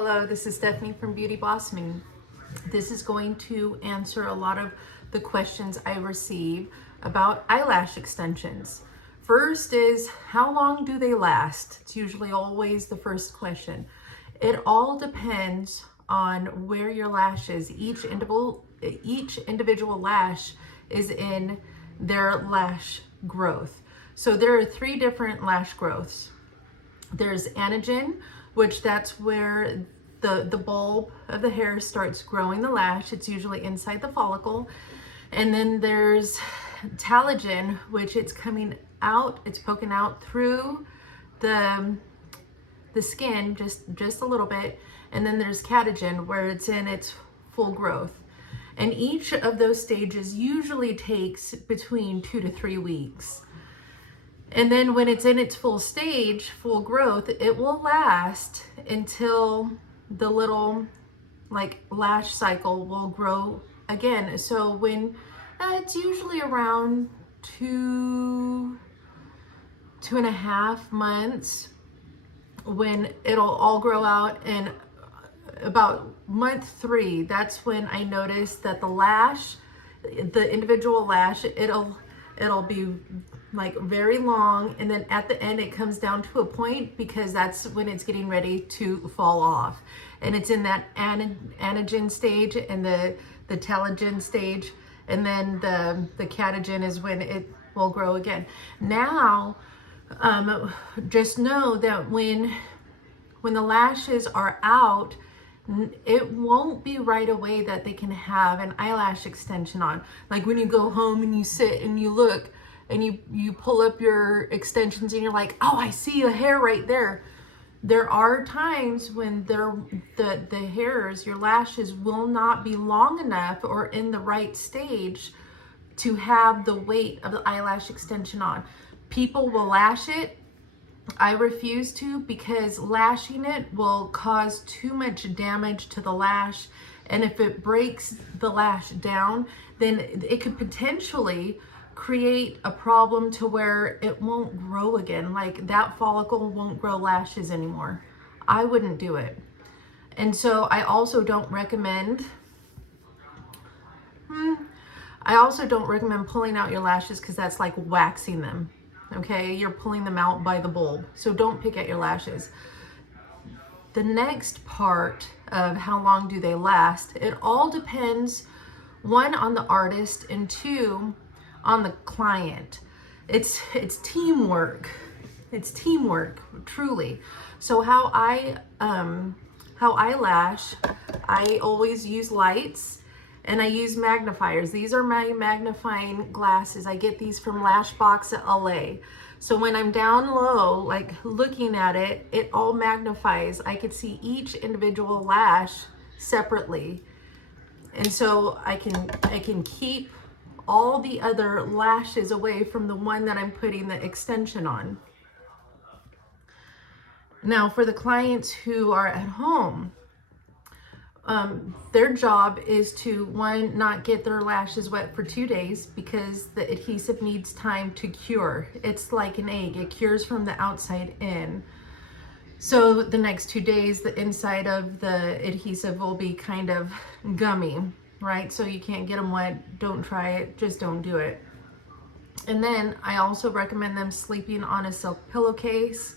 Hello, this is Stephanie from Beauty Blossoming. This is going to answer a lot of the questions I receive about eyelash extensions. First is, how long do they last? It's usually always the first question. It all depends on where your lash is. Each individual lash is in their lash growth. So there are 3 different lash growths. There's anagen, which that's where the bulb of the hair starts growing the lash. It's usually inside the follicle. And then there's telogen, which it's coming out, it's poking out through the skin just a little bit. And then there's catagen, where it's in its full growth. And each of those stages usually takes between 2 to 3 weeks. And then when it's in its full stage, full growth, it will last until the little lash cycle will grow again. So when it's usually around 2.5 months when it'll all grow out, and about month 3, that's when I notice that the individual lash, it'll be very long, and then at the end it comes down to a point, because that's when it's getting ready to fall off, and it's in that anagen stage and the telogen stage, and then the catagen is when it will grow again. Now just know that when the lashes are out, it won't be right away that they can have an eyelash extension on. Like when you go home and you sit and you look and you pull up your extensions and you're like, oh, I see a hair right there. There are times when the hairs, your lashes, will not be long enough or in the right stage to have the weight of the eyelash extension on. People will lash it. I refuse to, because lashing it will cause too much damage to the lash. And if it breaks the lash down, then it could potentially create a problem to where it won't grow again. Like that follicle won't grow lashes anymore. I wouldn't do it. And so I also don't recommend pulling out your lashes, because that's like waxing them. Okay, you're pulling them out by the bulb. So don't pick at your lashes. The next part of how long do they last, it all depends, 1, on the artist, and 2, on the client. It's teamwork. It's teamwork, truly. So how I lash, I always use lights, and I use magnifiers. These are my magnifying glasses. I get these from Lashbox at LA. So when I'm down low, like looking at it, it all magnifies. I could see each individual lash separately. And so I can keep all the other lashes away from the one that I'm putting the extension on. Now for the clients who are at home, their job is to, 1, not get their lashes wet for 2 days, because the adhesive needs time to cure. It's like an egg, it cures from the outside in. So the next 2 days, the inside of the adhesive will be kind of gummy, right? So you can't get them wet. Don't try it, just don't do it. And then I also recommend them sleeping on a silk pillowcase.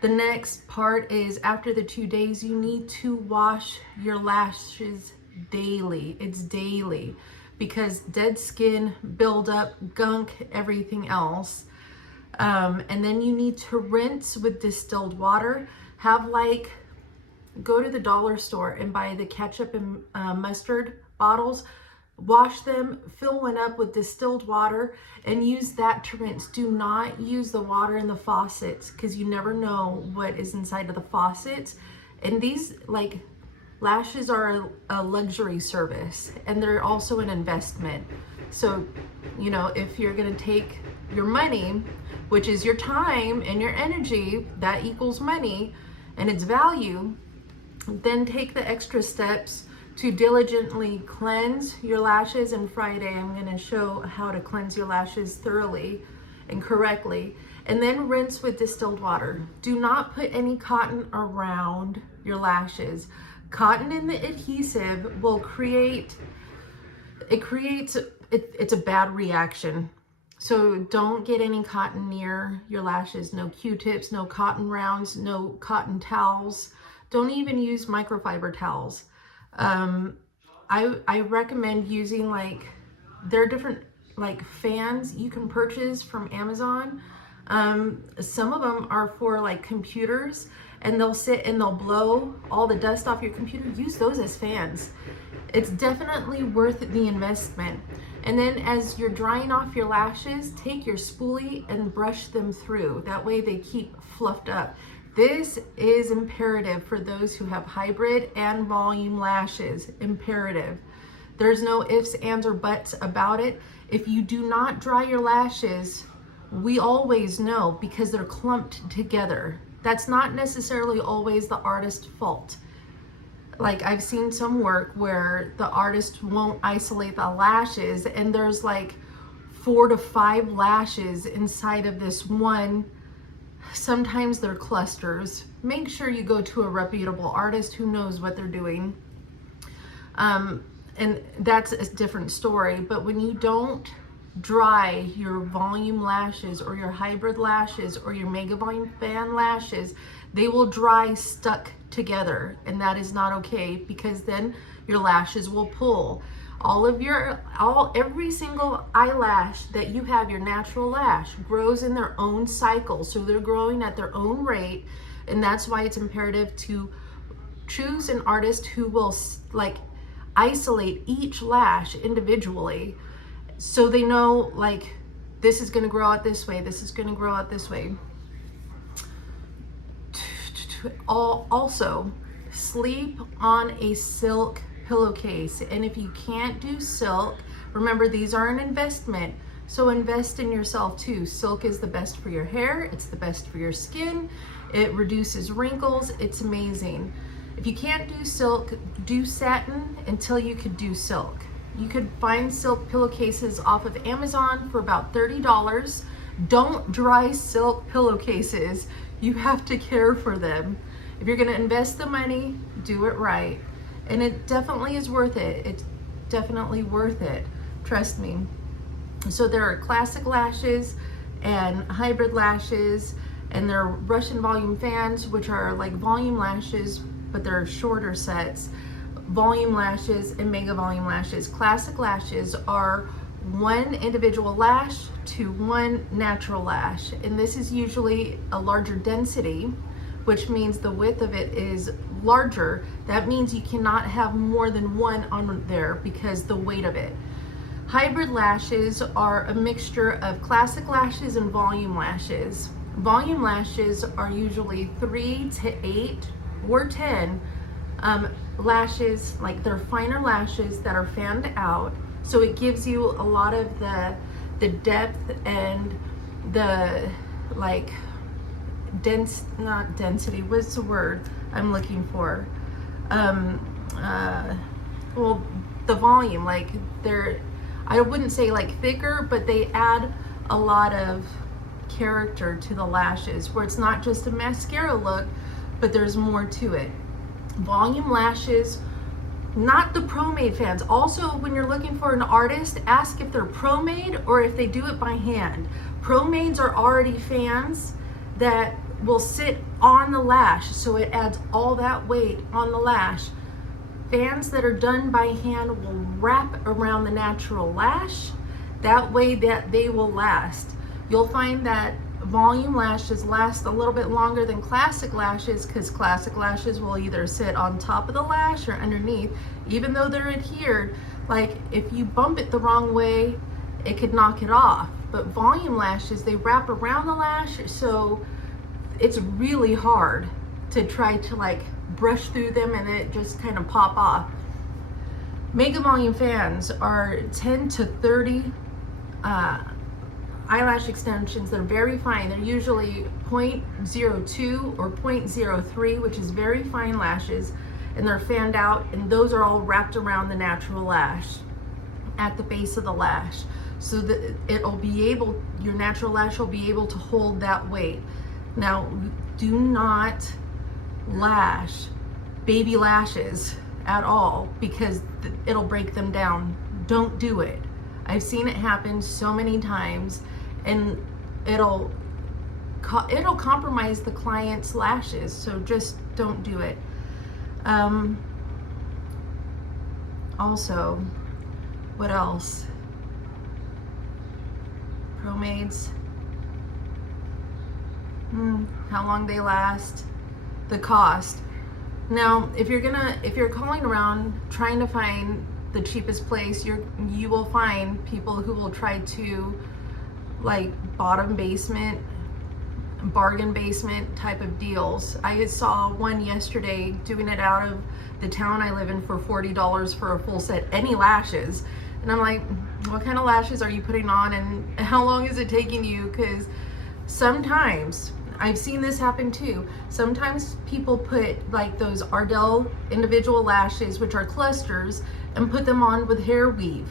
The next part is, after the 2 days, you need to wash your lashes daily. It's daily, because dead skin, buildup, gunk, everything else. And then you need to rinse with distilled water. Go to the dollar store and buy the ketchup and mustard bottles. Wash them, fill one up with distilled water, and use that to rinse. Do not use the water in the faucets, because you never know what is inside of the faucets. And these lashes are a luxury service, and they're also an investment. So, if you're gonna take your money, which is your time and your energy, that equals money and its value, then take the extra steps to diligently cleanse your lashes. And Friday I'm going to show how to cleanse your lashes thoroughly and correctly, and then rinse with distilled water. Do not put any cotton around your lashes. Cotton and the adhesive will it's a bad reaction. So don't get any cotton near your lashes. No Q-tips, no cotton rounds, no cotton towels. Don't even use microfiber towels. I recommend using there are different fans you can purchase from Amazon. Some of them are for computers, and they'll sit and they'll blow all the dust off your computer. Use those as fans. It's definitely worth the investment. And then as you're drying off your lashes, take your spoolie and brush them through. That way they keep fluffed up. This is imperative for those who have hybrid and volume lashes. Imperative. There's no ifs, ands, or buts about it. If you do not dry your lashes, we always know because they're clumped together. That's not necessarily always the artist's fault. I've seen some work where the artist won't isolate the lashes, and there's 4 to 5 lashes inside of this one. Sometimes they're clusters. Make sure you go to a reputable artist who knows what they're doing. And that's a different story. But when you don't dry your volume lashes or your hybrid lashes or your mega volume fan lashes, they will dry stuck together, and that is not okay, because then your lashes will pull. Every single eyelash that you have, your natural lash, grows in their own cycle, so they're growing at their own rate, and that's why it's imperative to choose an artist who will isolate each lash individually, so they know this is going to grow out this way, this is going to grow out this way. Also, sleep on a silk pillowcase. And if you can't do silk, remember, these are an investment, so invest in yourself too. Silk is the best for your hair, it's the best for your skin, it reduces wrinkles, it's amazing. If you can't do silk, do satin until you could do silk. You could find silk pillowcases off of Amazon for about $30. Don't dry silk pillowcases. You have to care for them. If you're going to invest the money, do it right. And it definitely is worth it. It's definitely worth it. Trust me. So there are classic lashes and hybrid lashes, and there are Russian volume fans, which are volume lashes, but they're shorter sets. Volume lashes and mega volume lashes. Classic lashes are one individual lash to one natural lash, and this is usually a larger density, which means the width of it is larger. That means you cannot have more than one on there because the weight of it. Hybrid lashes are a mixture of classic lashes and volume lashes. Volume lashes are usually 3 to 8 or 10 lashes, they're finer lashes that are fanned out. So it gives you a lot of the depth and the not density, what's the word I'm looking for? Well, the volume, I wouldn't say thicker, but they add a lot of character to the lashes, where it's not just a mascara look, but there's more to it. Volume lashes, not the pro-made fans. Also, when you're looking for an artist, ask if they're pro-made or if they do it by hand. Pro-mades are already fans that will sit on the lash, so it adds all that weight on the lash. Fans that are done by hand will wrap around the natural lash, that way that they will last. You'll find that volume lashes last a little bit longer than classic lashes, because classic lashes will either sit on top of the lash or underneath. Even though they're adhered, if you bump it the wrong way, it could knock it off. But volume lashes, they wrap around the lash, so it's really hard to try to brush through them and it just kind of pop off. Mega volume fans are 10 to 30 eyelash extensions. They're very fine. They're usually 0.02 or 0.03, which is very fine lashes, and they're fanned out, and those are all wrapped around the natural lash at the base of the lash, so that your natural lash will be able to hold that weight. Now, do not lash baby lashes at all, because it'll break them down. Don't do it. I've seen it happen so many times, and it'll compromise the client's lashes, so just don't do it. Also, what else? Pomades, how long they last, the cost. Now, if you're calling around trying to find the cheapest place, you will find people who will try to, like, bottom basement, bargain basement type of deals. I saw one yesterday doing it out of the town I live in for $40 for a full set, any lashes. And I'm like, what kind of lashes are you putting on, and how long is it taking you? Because sometimes, I've seen this happen too, sometimes people put like those Ardell individual lashes, which are clusters, and put them on with hair weave.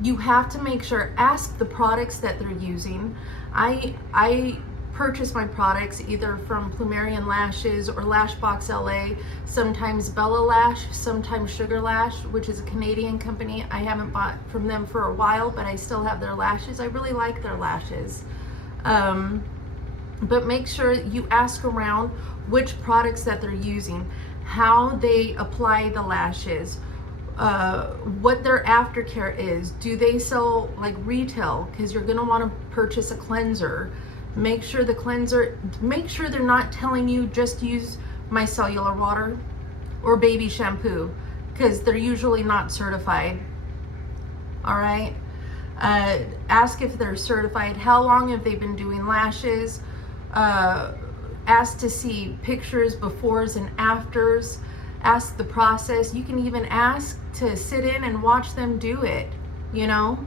You have to make sure, ask the products that they're using. I purchase my products either from Plumerian Lashes or Lashbox LA, sometimes Bella Lash, sometimes Sugar Lash, which is a Canadian company. I haven't bought from them for a while, but I still have their lashes. I really like their lashes. But make sure you ask around which products that they're using, how they apply the lashes, what their aftercare is. Do they sell like retail? Because you're going to want to purchase a cleanser. Make sure they're not telling you just use micellar water or baby shampoo, because they're usually not certified. All right. Ask if they're certified. How long have they been doing lashes? Ask to see pictures, befores and afters. Ask the process. You can even ask to sit in and watch them do it. You know,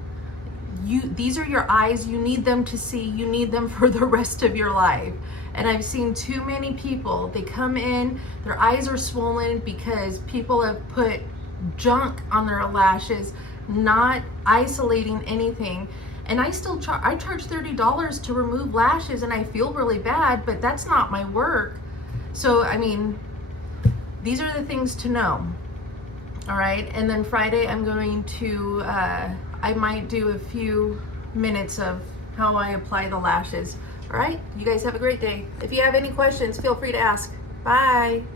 these are your eyes. You need them to see. You need them for the rest of your life. And I've seen too many people, they come in, their eyes are swollen because people have put junk on their lashes, not isolating anything. And I still I charge $30 to remove lashes, and I feel really bad, but that's not my work. So, I mean, these are the things to know. All right. And then Friday, I'm going to, I might do a few minutes of how I apply the lashes. All right. You guys have a great day. If you have any questions, feel free to ask. Bye.